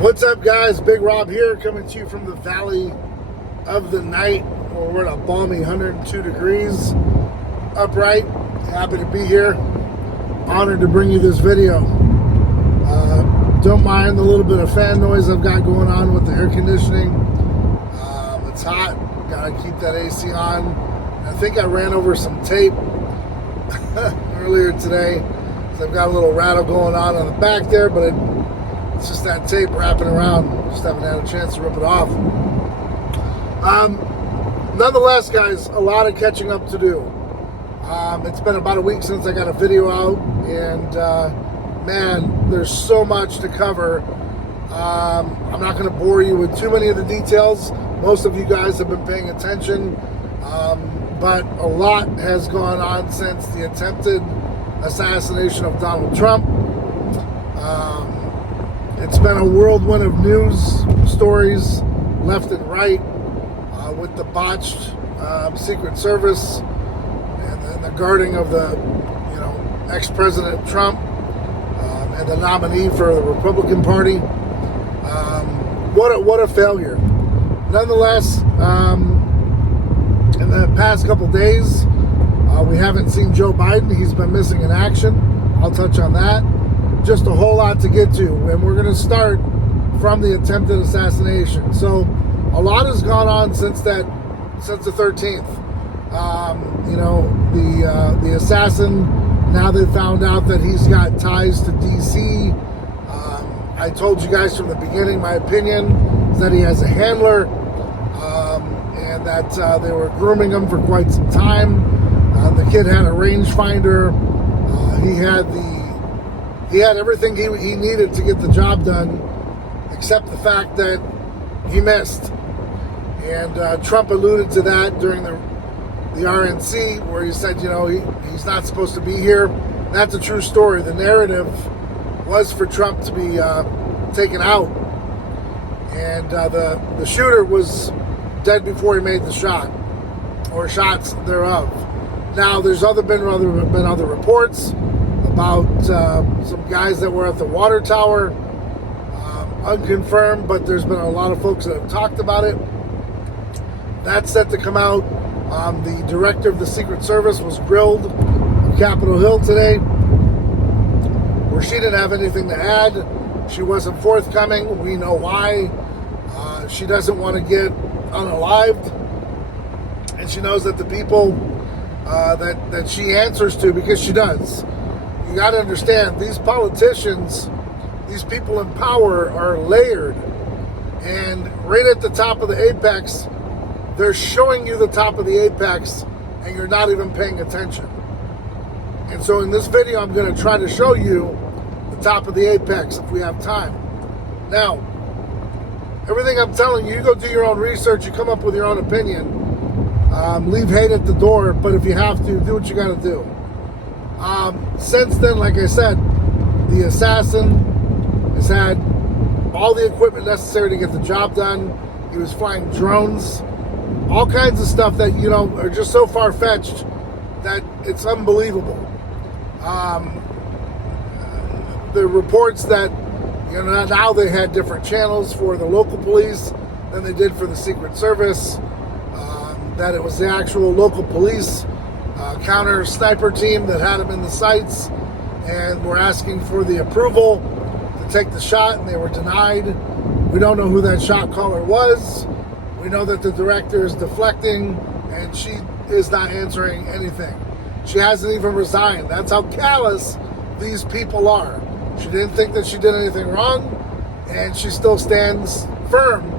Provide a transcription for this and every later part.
What's up, guys? Big Rob here, coming to you from the Valley of the Night, where we're at a balmy 102 degrees upright. Happy to be here. Honored to bring you this video. Don't mind the little bit of fan noise I've got going on with the air conditioning. It's hot. Gotta keep that AC on. I think I ran over some tape earlier today, so I've got a little rattle going on the back there, but it's just that tape wrapping around. Just haven't had a chance to rip it off. Nonetheless, guys, a lot of catching up to do. It's been about a week since I got a video out, and man, there's so much to cover. I'm not going to bore you with too many of the details. Most of you guys have been paying attention, but a lot has gone on since the attempted assassination of Donald Trump. It's been a whirlwind of news stories left and right, with the botched Secret Service and the guarding of the ex-President Trump and the nominee for the Republican Party. What a failure. Nonetheless, in the past couple days, we haven't seen Joe Biden. He's been missing in action. I'll touch on that. Just a whole lot to get to, and we're going to start from the attempted assassination. So a lot has gone on since the 13th. The assassin, now they found out that he's got ties to DC. I told you guys from the beginning, my opinion is that he has a handler, and that they were grooming him for quite some time. The kid had a rangefinder. He had everything he needed to get the job done, except the fact that he missed. And Trump alluded to that during the RNC, where he said, he's not supposed to be here. That's a true story. The narrative was for Trump to be taken out, and the shooter was dead before he made the shot, or shots thereof. Now, there's been other reports about some guys that were at the water tower, unconfirmed, but there's been a lot of folks that have talked about it. That's set to come out. The director of the Secret Service was grilled on Capitol Hill today, where she didn't have anything to add. She wasn't forthcoming. We know why. She doesn't want to get unalived, and she knows that the people that she answers to, because she does. You got to understand, these politicians, these people in power are layered, and right at the top of the apex, they're showing you the top of the apex, and you're not even paying attention. And so in this video, I'm going to try to show you the top of the apex if we have time. Now, everything I'm telling you, you go do your own research, you come up with your own opinion. Leave hate at the door, but if you have to, do what you got to do. Since then, like I said, the assassin has had all the equipment necessary to get the job done. He was flying drones, all kinds of stuff that, are just so far-fetched that it's unbelievable. The reports that, now they had different channels for the local police than they did for the Secret Service, that it was the actual local police counter sniper team that had them in the sights and were asking for the approval to take the shot, and they were denied. We don't know who that shot caller was. We know that the director is deflecting, and she is not answering anything. She hasn't even resigned. That's how callous these people are. She didn't think that she did anything wrong, and she still stands firm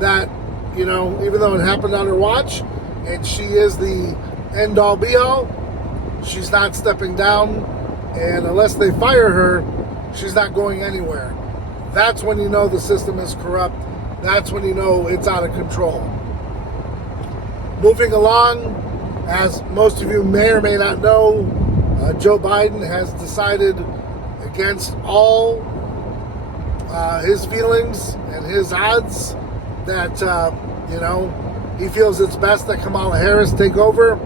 that, even though it happened on her watch, and she is the end-all be-all, she's not stepping down, and unless they fire her, she's not going anywhere. That's when you know the system is corrupt. That's when you know it's out of control. Moving along, as most of you may or may not know, Joe Biden has decided, against all his feelings and his odds, that, he feels it's best that Kamala Harris take over.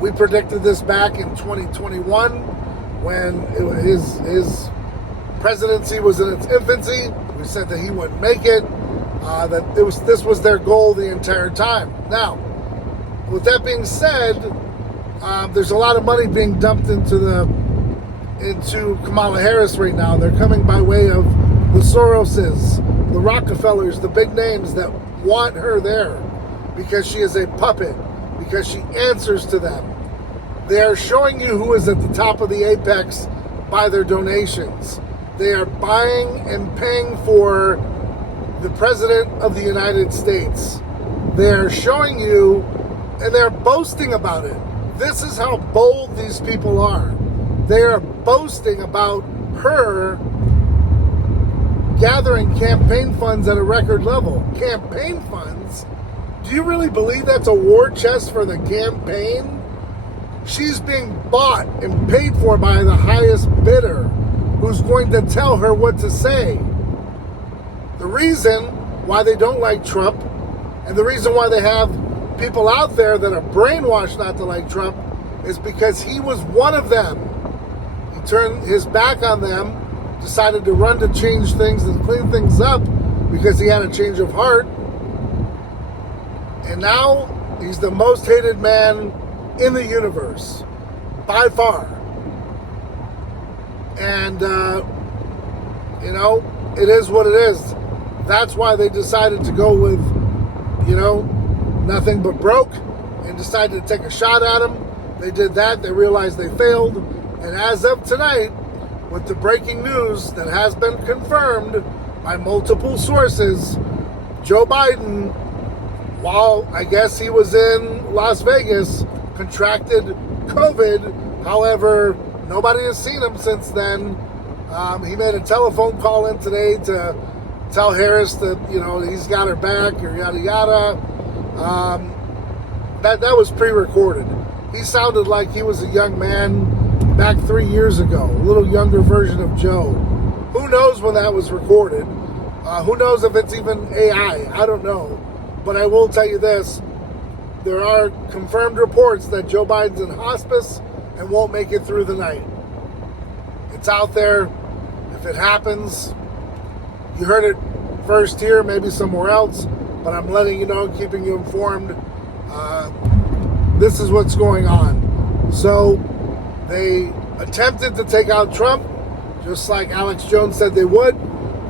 We predicted this back in 2021 when his presidency was in its infancy. We said that he wouldn't make it. This was their goal the entire time. Now, with that being said, there's a lot of money being dumped into Kamala Harris right now. They're coming by way of the Soroses, the Rockefellers, the big names that want her there because she is a puppet, because she answers to them. They are showing you who is at the top of the apex by their donations. They are buying and paying for the President of the United States. They are showing you, and they're boasting about it. This is how bold these people are. They are boasting about her gathering campaign funds at a record level. Campaign funds? Do you really believe that's a war chest for the campaign? She's being bought and paid for by the highest bidder who's going to tell her what to say. The reason why they don't like Trump, and the reason why they have people out there that are brainwashed not to like Trump, is because he was one of them. He turned his back on them, decided to run to change things and clean things up because he had a change of heart. And now he's the most hated man in the universe, by far. And, it is what it is. That's why they decided to go with, nothing but broke and decided to take a shot at him. They did that. They realized they failed. And as of tonight, with the breaking news that has been confirmed by multiple sources, Joe Biden, while I guess he was in Las Vegas, contracted COVID. However, nobody has seen him since then. He made a telephone call in today to tell Harris that, he's got her back or yada yada. That was pre-recorded. He sounded like he was a young man back 3 years ago, a little younger version of Joe. Who knows when that was recorded? Who knows if it's even AI? I don't know. But I will tell you this. There are confirmed reports that Joe Biden's in hospice and won't make it through the night. It's out there. If it happens, you heard it first here, maybe somewhere else, but I'm letting you know, keeping you informed. This is what's going on. So they attempted to take out Trump, just like Alex Jones said they would.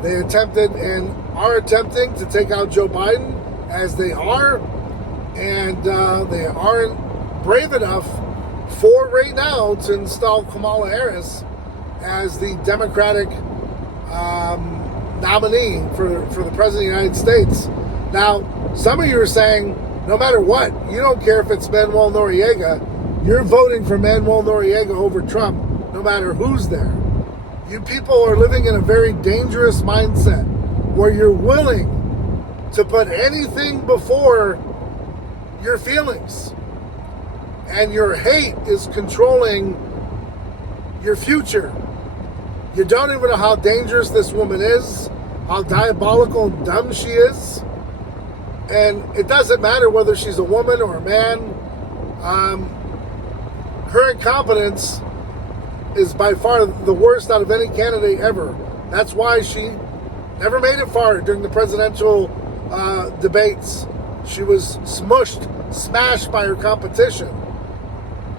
They attempted and are attempting to take out Joe Biden, as they are. And they aren't brave enough for right now to install Kamala Harris as the Democratic nominee for the President of the United States. Now, some of you are saying, no matter what, you don't care if it's Manuel Noriega, you're voting for Manuel Noriega over Trump, no matter who's there. You people are living in a very dangerous mindset where you're willing to put anything before your feelings. And your hate is controlling your future. You don't even know how dangerous this woman is, how diabolical and dumb she is. And it doesn't matter whether she's a woman or a man. Her incompetence is by far the worst out of any candidate ever. That's why she never made it far during the presidential debates. She was smashed by her competition.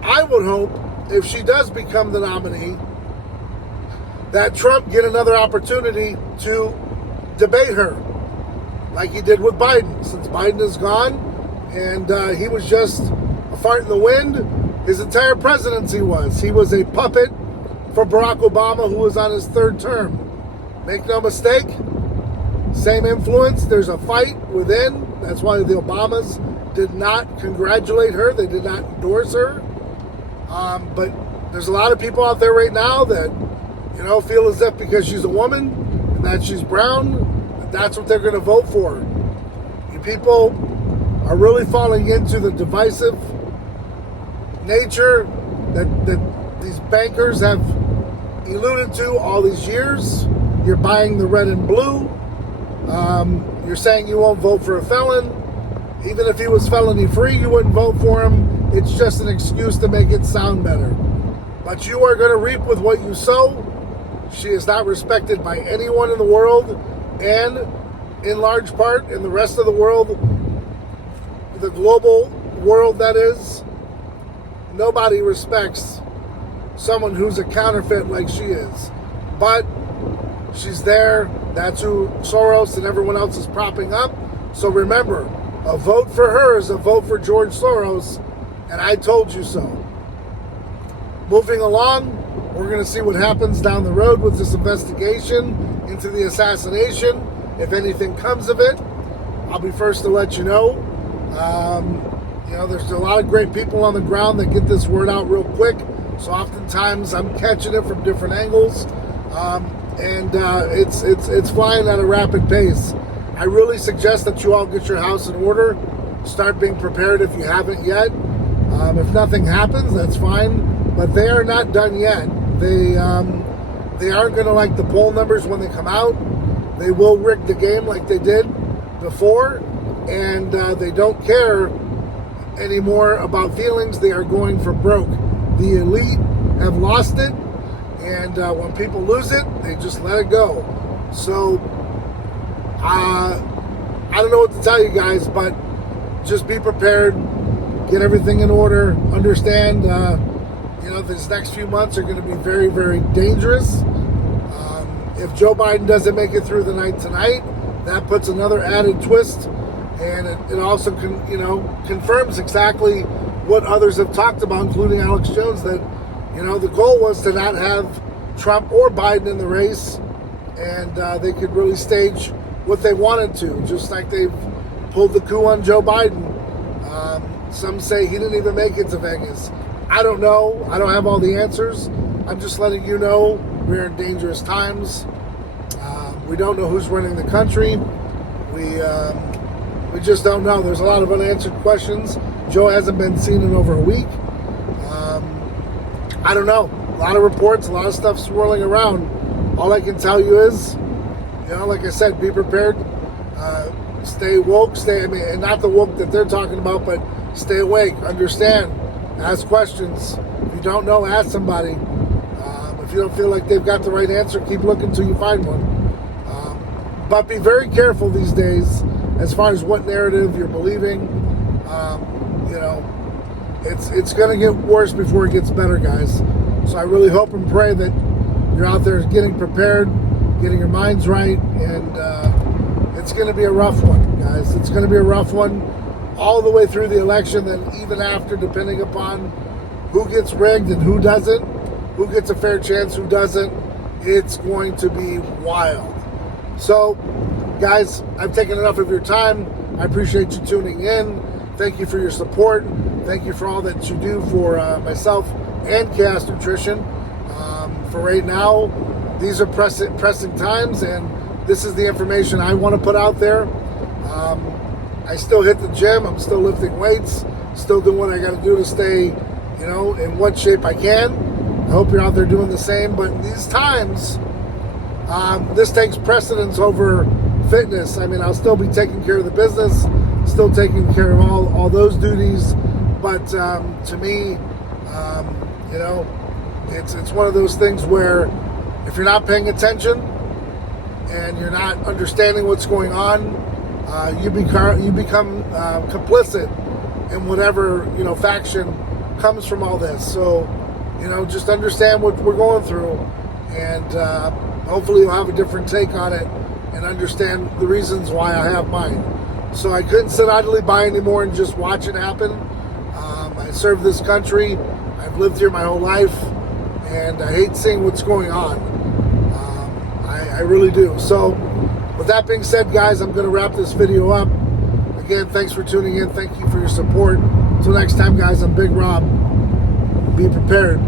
I would hope, if she does become the nominee, that Trump get another opportunity to debate her, like he did with Biden. Since Biden is gone, and he was just a fart in the wind, his entire presidency was. He was a puppet for Barack Obama, who was on his third term. Make no mistake, same influence. There's a fight within. That's why the Obamas did not congratulate her. They did not endorse her. But there's a lot of people out there right now that, feel as if because she's a woman and that she's brown, that's what they're going to vote for. You people are really falling into the divisive nature that these bankers have alluded to all these years. You're buying the red and blue. You're saying you won't vote for a felon. Even if he was felony free, you wouldn't vote for him. It's just an excuse to make it sound better. But you are going to reap with what you sow. She is not respected by anyone in the world, and in large part in the rest of the world, the global world that is. Nobody respects someone who's a counterfeit like she is. But she's there. That's who Soros and everyone else is propping up. So remember, a vote for her is a vote for George Soros, and I told you so. Moving along, we're going to see what happens down the road with this investigation into the assassination. If anything comes of it, I'll be first to let you know. There's a lot of great people on the ground that get this word out real quick. So oftentimes I'm catching it from different angles. It's flying at a rapid pace. I really suggest that you all get your house in order. Start being prepared if you haven't yet. If nothing happens, that's fine. But they are not done yet. They aren't going to like the poll numbers when they come out. They will rig the game like they did before. And they don't care anymore about feelings. They are going for broke. The elite have lost it. And when people lose it, they just let it go. So, I don't know what to tell you guys, but just be prepared. Get everything in order. Understand, these next few months are going to be very, very dangerous. If Joe Biden doesn't make it through the night tonight, that puts another added twist. And it also confirms exactly what others have talked about, including Alex Jones, that the goal was to not have Trump or Biden in the race, and they could really stage what they wanted to, just like they've pulled the coup on Joe Biden. Some say he didn't even make it to Vegas. I don't know. I don't have all the answers. I'm just letting you know we're in dangerous times. We don't know who's running the country. We just don't know. There's a lot of unanswered questions. Joe hasn't been seen in over a week. I don't know. A lot of reports, a lot of stuff swirling around. All I can tell you is, like I said, be prepared. Stay woke. And not the woke that they're talking about, but stay awake. Understand. Ask questions. If you don't know, ask somebody. If you don't feel like they've got the right answer, keep looking until you find one. But be very careful these days as far as what narrative you're believing. It's going to get worse before it gets better, guys. So I really hope and pray that you're out there getting prepared, getting your minds right, and it's going to be a rough one, guys. It's going to be a rough one all the way through the election, and even after, depending upon who gets rigged and who doesn't, who gets a fair chance, who doesn't. It's going to be wild. So, guys, I've taken enough of your time. I appreciate you tuning in. Thank you for your support. Thank you for all that you do for myself and Chaos Nutrition. For right now, these are pressing times, and this is the information I want to put out there. I still hit the gym. I'm still lifting weights. Still doing what I got to do to stay, in what shape I can. I hope you're out there doing the same. But in these times, this takes precedence over fitness. I mean, I'll still be taking care of the business, still taking care of all those duties. But to me, it's one of those things where if you're not paying attention and you're not understanding what's going on, you become complicit in whatever faction comes from all this. So just understand what we're going through, and hopefully you'll have a different take on it and understand the reasons why I have mine. So I couldn't sit idly by anymore and just watch it happen. I serve this country. I've lived here my whole life, and I hate seeing what's going on. I really do. So with that being said, guys, I'm going to wrap this video up. Again, thanks for tuning in. Thank you for your support. Until next time, guys, I'm Big Rob. Be prepared.